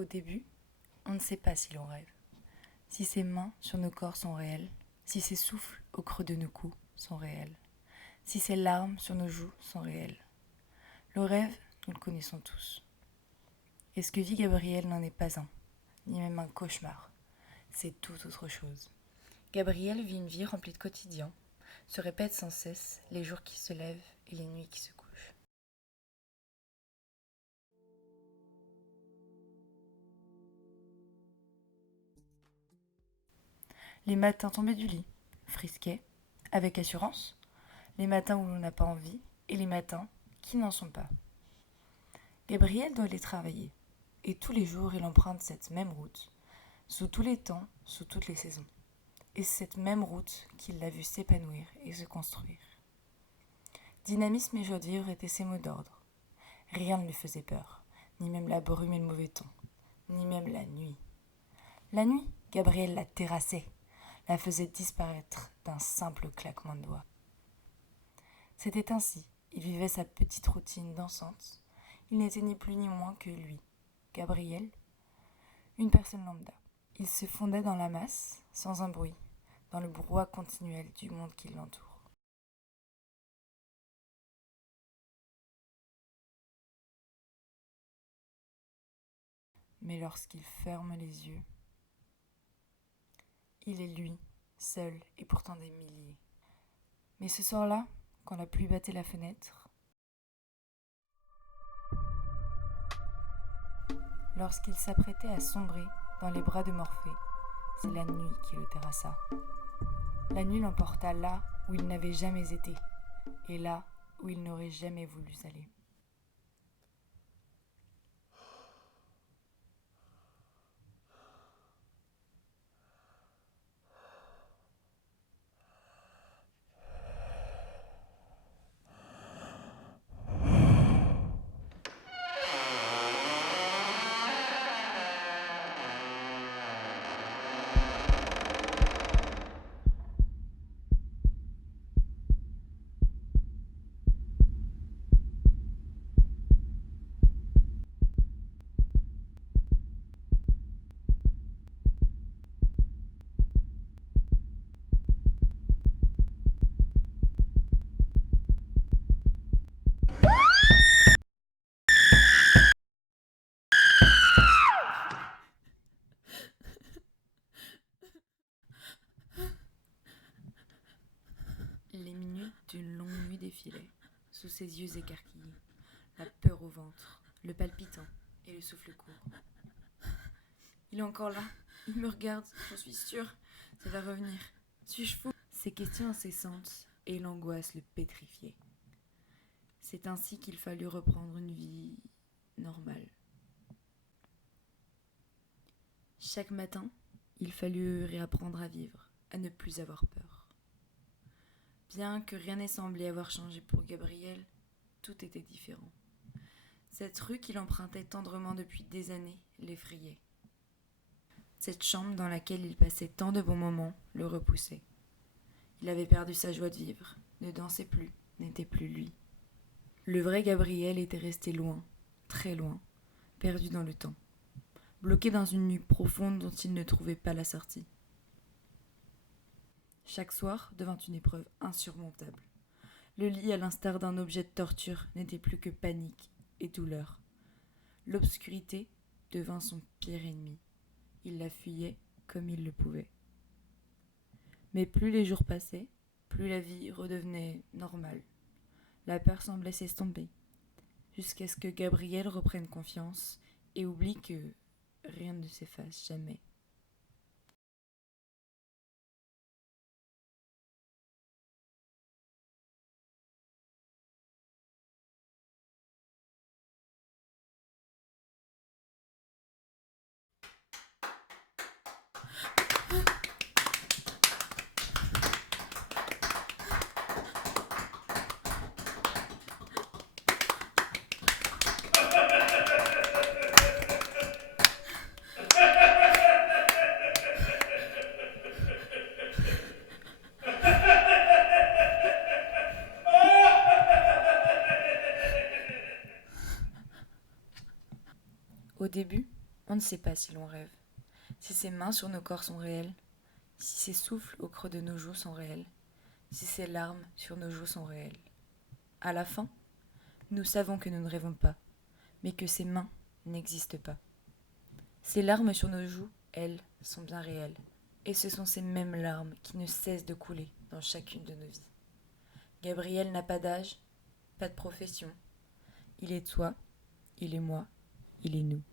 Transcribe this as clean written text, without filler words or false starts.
Au début, on ne sait pas si l'on rêve, si ses mains sur nos corps sont réelles, si ses souffles au creux de nos coups sont réels, si ses larmes sur nos joues sont réelles. Le rêve, nous le connaissons tous. Et ce que vit Gabriel n'en est pas un, ni même un cauchemar. C'est tout autre chose. Gabriel vit une vie remplie de quotidien, se répète sans cesse les jours qui se lèvent et les nuits qui se couchent. Les matins tombés du lit, frisquets, avec assurance, les matins où l'on n'a pas envie et les matins qui n'en sont pas. Gabriel doit aller travailler, et tous les jours il emprunte cette même route, sous tous les temps, sous toutes les saisons. Et c'est cette même route qui l'a vu s'épanouir et se construire. Dynamisme et joie de vivre étaient ses mots d'ordre. Rien ne lui faisait peur, ni même la brume et le mauvais temps, ni même la nuit. La nuit, Gabriel la terrassait, la faisait disparaître d'un simple claquement de doigts. C'était ainsi, il vivait sa petite routine dansante. Il n'était ni plus ni moins que lui, Gabriel, une personne lambda. Il se fondait dans la masse, sans un bruit, dans le brouhaha continuel du monde qui l'entoure. Mais lorsqu'il ferme les yeux, il est lui, seul et pourtant des milliers. Mais ce soir-là, quand la pluie battait la fenêtre, lorsqu'il s'apprêtait à sombrer dans les bras de Morphée, c'est la nuit qui le terrassa. La nuit l'emporta là où il n'avait jamais été, et là où il n'aurait jamais voulu aller. Les minutes d'une longue nuit défilaient, sous ses yeux écarquillés, la peur au ventre, le palpitant et le souffle court. Il est encore là, il me regarde, j'en suis sûre, ça va revenir. Suis-je fou? Ces questions incessantes et l'angoisse le pétrifiaient. C'est ainsi qu'il fallut reprendre une vie normale. Chaque matin, il fallut réapprendre à vivre, à ne plus avoir peur. Bien que rien n'ait semblé avoir changé pour Gabriel, tout était différent. Cette rue qu'il empruntait tendrement depuis des années l'effrayait. Cette chambre dans laquelle il passait tant de bons moments le repoussait. Il avait perdu sa joie de vivre, ne dansait plus, n'était plus lui. Le vrai Gabriel était resté loin, très loin, perdu dans le temps, bloqué dans une nuit profonde dont il ne trouvait pas la sortie. Chaque soir devint une épreuve insurmontable. Le lit, à l'instar d'un objet de torture, n'était plus que panique et douleur. L'obscurité devint son pire ennemi. Il la fuyait comme il le pouvait. Mais plus les jours passaient, plus la vie redevenait normale. La peur semblait s'estomper, jusqu'à ce que Gabriel reprenne confiance et oublie que rien ne s'efface jamais. Au début, On ne sait pas si l'on rêve, si ces mains sur nos corps sont réelles, si ces souffles au creux de nos joues sont réels, si ces larmes sur nos joues sont réelles. À la fin, nous savons que nous ne rêvons pas, mais que ces mains n'existent pas. Ces larmes sur nos joues, elles, sont bien réelles, et ce sont ces mêmes larmes qui ne cessent de couler dans chacune de nos vies. Gabriel n'a pas d'âge, pas de profession. Il est toi, il est moi, il est nous.